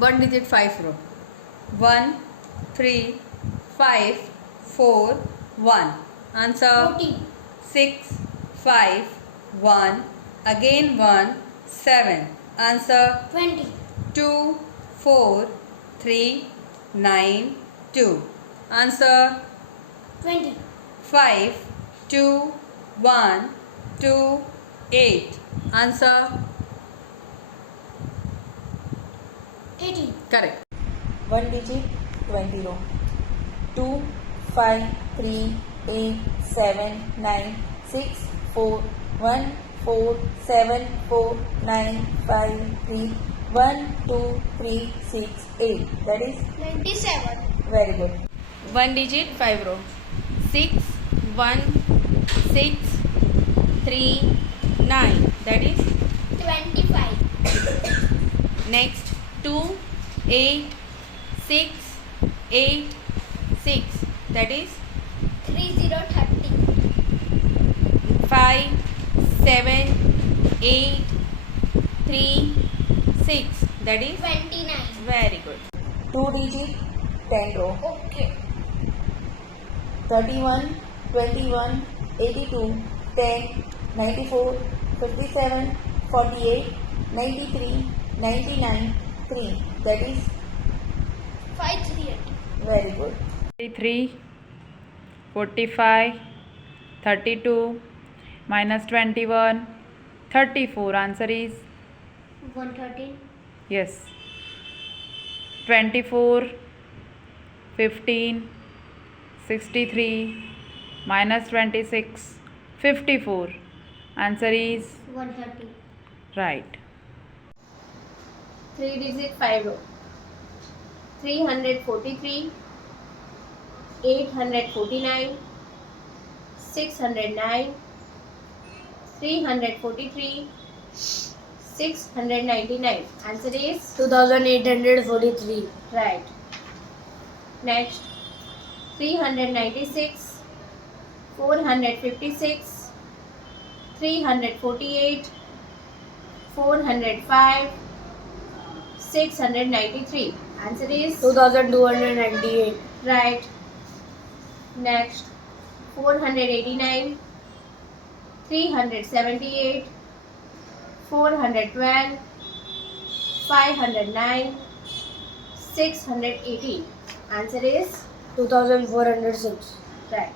one digit 5 row. 1, 3, 5, 4, 1. Answer 14. 6, 5, 1. Again 1, 7. Answer 20. 2, 4, 3, 9, 2. Answer 20. 5, 2, 1, 2, 8. Answer 18. correct. One digit 20 row. 2, 5, 3, 8, 7, 9, 6, 4, 1, 4, 7, 4, 9, 5, 3, 1, 2, 3, 6, 8. That is 97. very good. One digit 5 row. 6, 1, 6, 3, 9. That is 25. next 2, 8, 6, 8, 6. That is 30. 5, 7, 8, 3, 6. That is 29. very good. Two digit 10 row. Okay. 31, 21, 82, 10, 94, 57, 48, 93, 99, 3. That is 538. very good. 33, 45, 32, minus 21, 34. Answer is 113. yes. 24, 15, 63, minus 26, 54. Answer is 130. right. 3 digit 5 row. 343, 849, 609, 343, 699. Answer is 2843. right. Next 396, 456, 348, 405, 693. Answer is 2298. right. Next 489, 378, 412, 509, 618. Answer is 2406. right.